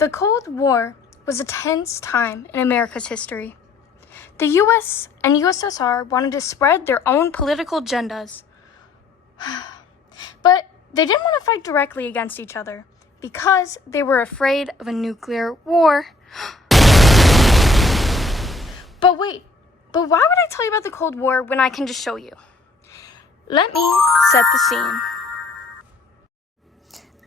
The Cold War was a tense time in America's history. The U.S. and USSR wanted to spread their own political agendas. But they didn't want to fight directly against each other because they were afraid of a nuclear war. But why would I tell you about the Cold War when I can just show you? Let me set the scene.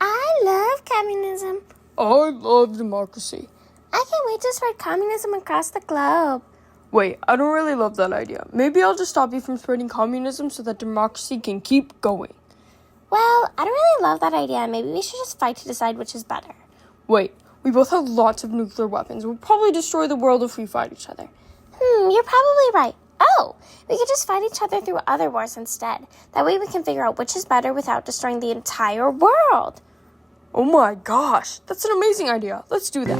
I love communism. I love democracy. I can't wait to spread communism across the globe. Wait, I don't really love that idea. Maybe I'll just stop you from spreading communism so that democracy can keep going. Well, I don't really love that idea. Maybe we should just fight to decide which is better. Wait, we both have lots of nuclear weapons. We'll probably destroy the world if we fight each other. You're probably right. Oh, we could just fight each other through other wars instead. That way we can figure out which is better without destroying the entire world. Oh my gosh, that's an amazing idea. Let's do that.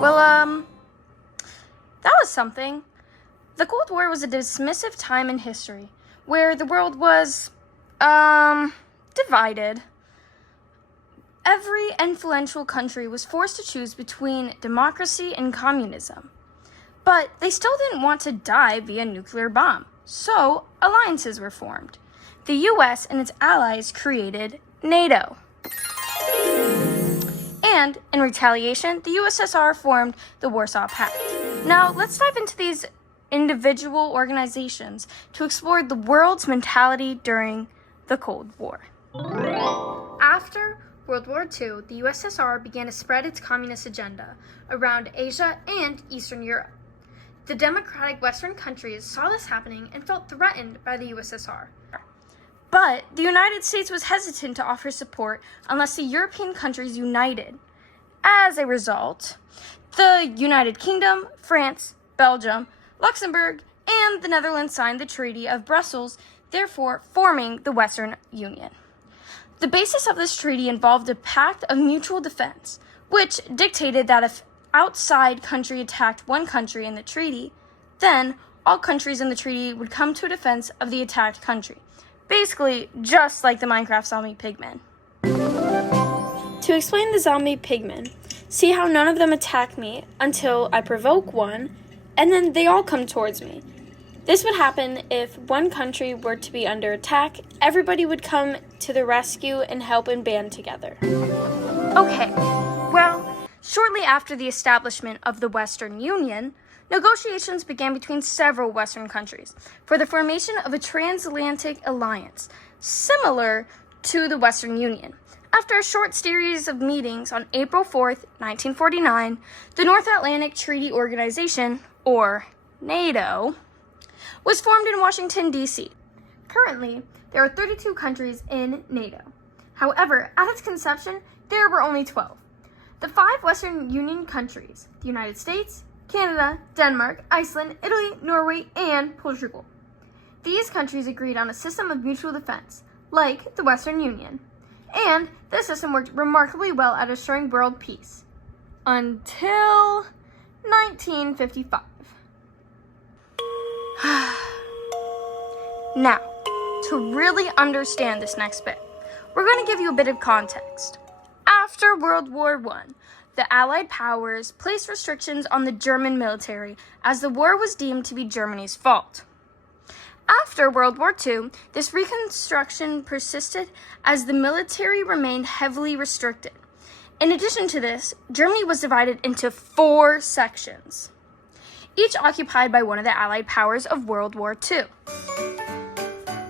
Well, that was something. The Cold War was a dismissive time in history where the world was, divided. Every influential country was forced to choose between democracy and communism. But they still didn't want to die via nuclear bomb, so alliances were formed. The U.S. and its allies created NATO. And in retaliation, the USSR formed the Warsaw Pact. Now, let's dive into these individual organizations to explore the world's mentality during the Cold War. After World War II, the USSR began to spread its communist agenda around Asia and Eastern Europe. The democratic Western countries saw this happening and felt threatened by the USSR. But the United States was hesitant to offer support unless the European countries united. As a result, the United Kingdom, France, Belgium, Luxembourg, and the Netherlands signed the Treaty of Brussels, therefore forming the Western Union. The basis of this treaty involved a pact of mutual defense, which dictated that if outside country attacked one country in the treaty, then all countries in the treaty would come to a defense of the attacked country. Basically, just like the Minecraft zombie pigmen. To explain the zombie pigmen, see how none of them attack me until I provoke one, and then they all come towards me. This would happen if one country were to be under attack, everybody would come to the rescue and help and band together. Okay, well, shortly after the establishment of the Western Union, negotiations began between several Western countries for the formation of a transatlantic alliance, similar to the Western Union. After a short series of meetings on April 4th, 1949, the North Atlantic Treaty Organization, or NATO, was formed in Washington, D.C. Currently, there are 32 countries in NATO. However, at its conception, there were only 12. The 5 Western Union countries, the United States, Canada, Denmark, Iceland, Italy, Norway, and Portugal. These countries agreed on a system of mutual defense, like the Western Union, and this system worked remarkably well at assuring world peace. Until 1955. Now, to really understand this next bit, we're going to give you a bit of context. After World War I, the Allied powers placed restrictions on the German military as the war was deemed to be Germany's fault. After World War II, this reconstruction persisted as the military remained heavily restricted. In addition to this, Germany was divided into 4 sections, each occupied by one of the Allied powers of World War II.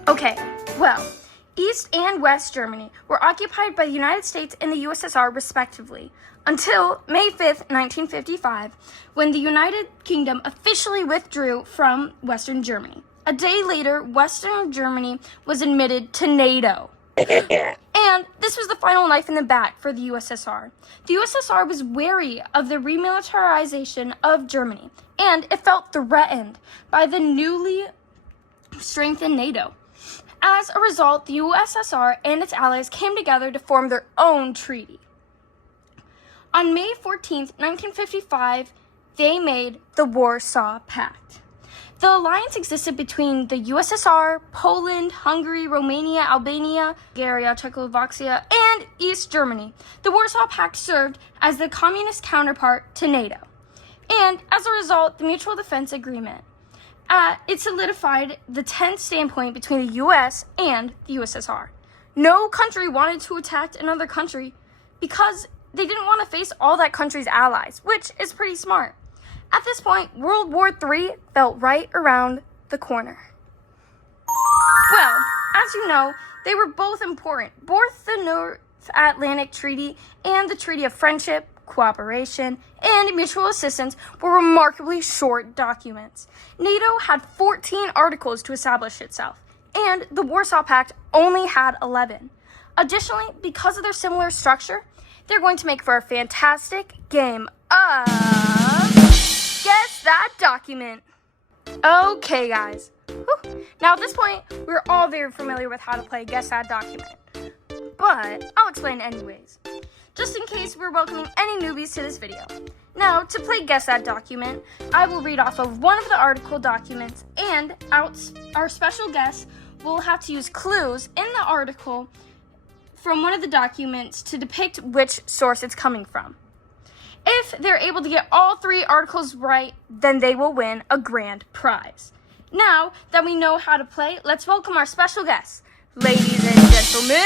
Okay, well, East and West Germany were occupied by the United States and the USSR respectively, until May 5th, 1955, when the United Kingdom officially withdrew from Western Germany. A day later, Western Germany was admitted to NATO. And this was the final knife in the back for the USSR. The USSR was wary of the remilitarization of Germany, and it felt threatened by the newly strengthened NATO. As a result, the USSR and its allies came together to form their own treaty. On May 14th, 1955, they made the Warsaw Pact. The alliance existed between the USSR, Poland, Hungary, Romania, Albania, Bulgaria, Czechoslovakia, and East Germany. The Warsaw Pact served as the communist counterpart to NATO. And as a result, the Mutual Defense Agreement, it solidified the tense standpoint between the U.S. and the USSR. No country wanted to attack another country because they didn't want to face all that country's allies, which is pretty smart. At this point, World War III felt right around the corner. Well, as you know, they were both important. Both the North Atlantic Treaty and the Treaty of Friendship, Cooperation, and Mutual Assistance were remarkably short documents. NATO had 14 articles to establish itself, and the Warsaw Pact only had 11. Additionally, because of their similar structure, they're going to make for a fantastic game of Guess That Document. Okay, guys. Whew. Now, at this point, we're all very familiar with how to play Guess That Document, but I'll explain anyways, just in case we're welcoming any newbies to this video. Now, to play Guess That Document, I will read off of one of the article documents, and our special guest will have to use clues in the article from one of the documents to depict which source it's coming from. If they're able to get all 3 articles right, then they will win a grand prize. Now that we know how to play, let's welcome our special guest. Ladies and gentlemen,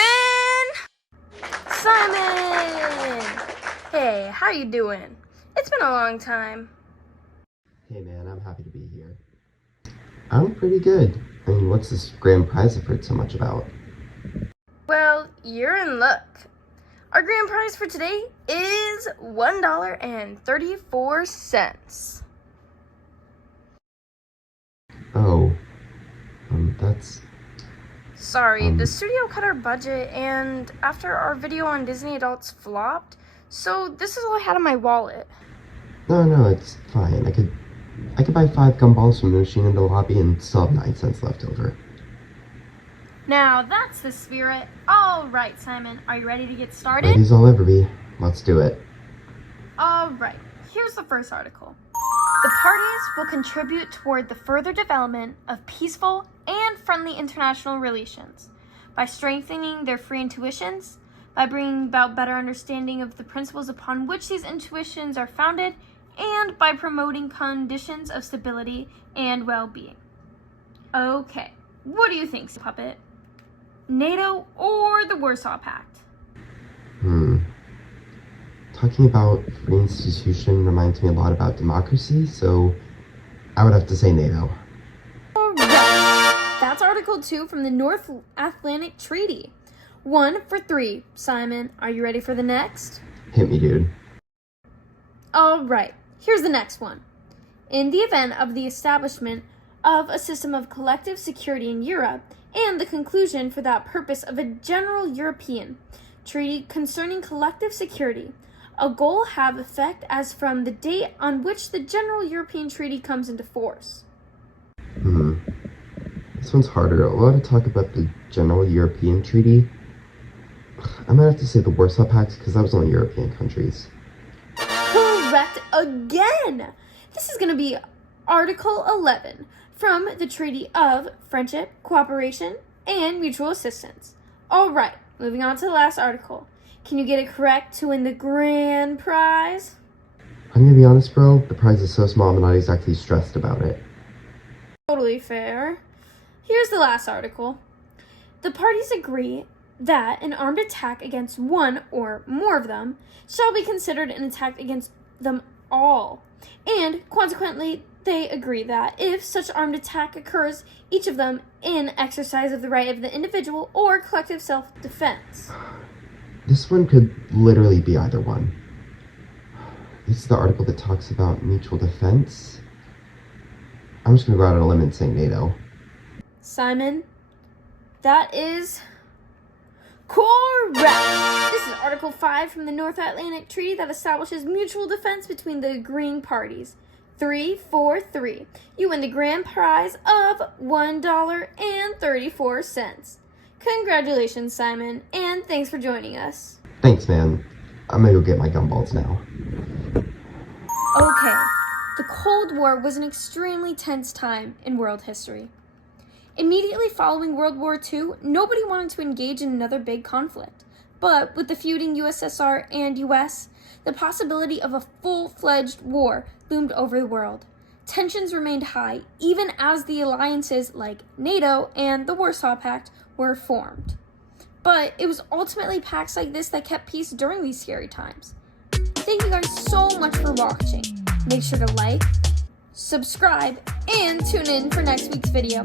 Simon! Hey, how you doing? It's been a long time. Hey man, I'm happy to be here. I'm pretty good. I mean, what's this grand prize I've heard so much about? Well, you're in luck. Our grand prize for today is $1.34. Oh, that's... Sorry, the studio cut our budget, and after our video on Disney adults flopped, so this is all I had in my wallet. No, it's fine. I could buy 5 gumballs from the machine in the lobby and still have 9 cents left over. Now, that's the spirit. All right, Simon, are you ready to get started? Ready as I'll ever be. Let's do it. All right, here's the first article. The parties will contribute toward the further development of peaceful and friendly international relations by strengthening their free intuitions, by bringing about better understanding of the principles upon which these intuitions are founded, and by promoting conditions of stability and well-being. Okay, what do you think, Puppet? NATO or the Warsaw Pact? Talking about free institution reminds me a lot about democracy, so I would have to say NATO. Alright, that's Article 2 from the North Atlantic Treaty. 1 for 3. Simon, are you ready for the next? Hit me, dude. Alright, here's the next one. In the event of the establishment of a system of collective security in Europe, and the conclusion for that purpose of a general European treaty concerning collective security, a goal have effect as from the date on which the general European treaty comes into force. This one's harder. A lot of talk about the general European treaty. I might have to say the Warsaw Pact because that was only European countries. Correct again! This is going to be Article 11 from the Treaty of Friendship, Cooperation, and Mutual Assistance. Alright, moving on to the last article. Can you get it correct to win the grand prize? I'm gonna be honest, bro. The prize is so small I'm not exactly stressed about it. Totally fair. Here's the last article. The parties agree that an armed attack against one or more of them shall be considered an attack against them all. And consequently, they agree that if such armed attack occurs, each of them in exercise of the right of the individual or collective self-defense. This one could literally be either one. This is the article that talks about mutual defense. I'm just gonna go out on a limb and say NATO. Simon, that is correct. This is Article 5 from the North Atlantic Treaty that establishes mutual defense between the agreeing parties. 3 for 3. You win the grand prize of $1.34. Congratulations, Simon, and thanks for joining us. Thanks, man. I'm gonna go get my gumballs now. Okay, the Cold War was an extremely tense time in world history. Immediately following World War II, nobody wanted to engage in another big conflict. But with the feuding USSR and US, the possibility of a full-fledged war loomed over the world. Tensions remained high, even as the alliances like NATO and the Warsaw Pact were formed. But it was ultimately pacts like this that kept peace during these scary times. Thank you guys so much for watching. Make sure to like, subscribe, and tune in for next week's video.